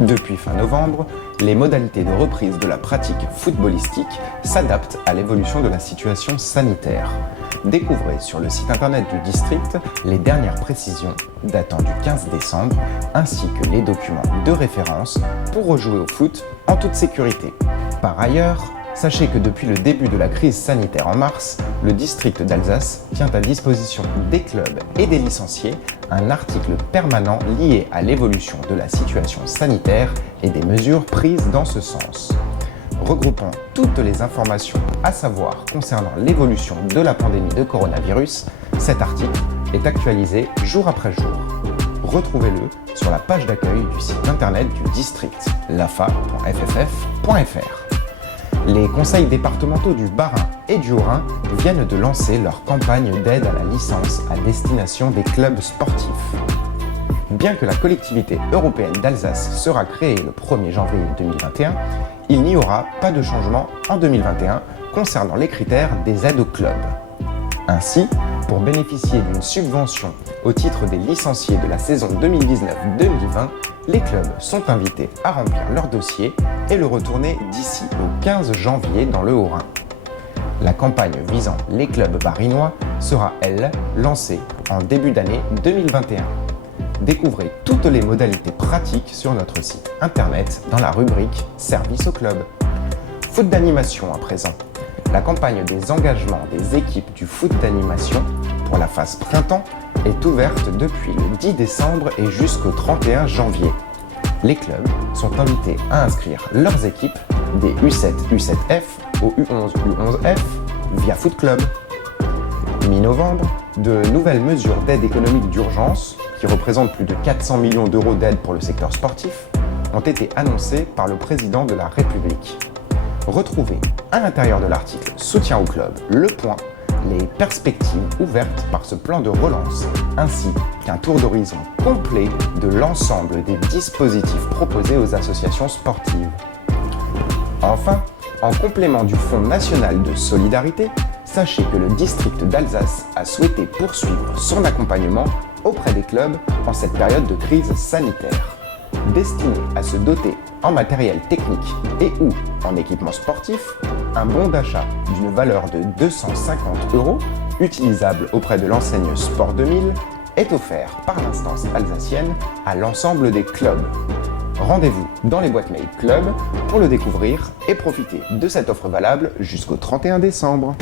Depuis fin novembre, les modalités de reprise de la pratique footballistique s'adaptent à l'évolution de la situation sanitaire. Découvrez sur le site internet du district les dernières précisions datant du 15 décembre ainsi que les documents de référence pour rejouer au foot en toute sécurité. Par ailleurs, sachez que depuis le début de la crise sanitaire en mars, le district d'Alsace tient à disposition des clubs et des licenciés un article permanent lié à l'évolution de la situation sanitaire et des mesures prises dans ce sens. Regroupant toutes les informations à savoir concernant l'évolution de la pandémie de coronavirus, cet article est actualisé jour après jour. Retrouvez-le sur la page d'accueil du site internet du district, lafa.fff.fr. Les conseils départementaux du Bas-Rhin et du Haut-Rhin viennent de lancer leur campagne d'aide à la licence à destination des clubs sportifs. Bien que la collectivité européenne d'Alsace sera créée le 1er janvier 2021, il n'y aura pas de changement en 2021 concernant les critères des aides aux clubs. Ainsi, pour bénéficier d'une subvention au titre des licenciés de la saison 2019-2020, les clubs sont invités à remplir leur dossier et le retourner d'ici au 15 janvier dans le Haut-Rhin. La campagne visant les clubs barinois sera, elle, lancée en début d'année 2021. Découvrez toutes les modalités pratiques sur notre site internet dans la rubrique « Service au club ». Foot d'animation à présent. La campagne des engagements des équipes du foot d'animation pour la phase printemps est ouverte depuis le 10 décembre et jusqu'au 31 janvier. Les clubs sont invités à inscrire leurs équipes des U7, U7F au U11, U11F via Foot Club. Mi-novembre, de nouvelles mesures d'aide économique d'urgence, qui représentent plus de 400 millions d'euros d'aide pour le secteur sportif, ont été annoncées par le président de la République. Retrouvez à l'intérieur de l'article Soutien au club, le point, les perspectives ouvertes par ce plan de relance, ainsi qu'un tour d'horizon complet de l'ensemble des dispositifs proposés aux associations sportives. Enfin, en complément du Fonds national de solidarité, sachez que le district d'Alsace a souhaité poursuivre son accompagnement auprès des clubs en cette période de crise sanitaire. Destiné à se doter en matériel technique et ou en équipement sportif, un bon d'achat d'une valeur de 250 €, utilisable auprès de l'enseigne Sport 2000, est offert par l'instance alsacienne à l'ensemble des clubs. Rendez-vous dans les boîtes mail club pour le découvrir et profiter de cette offre valable jusqu'au 31 décembre.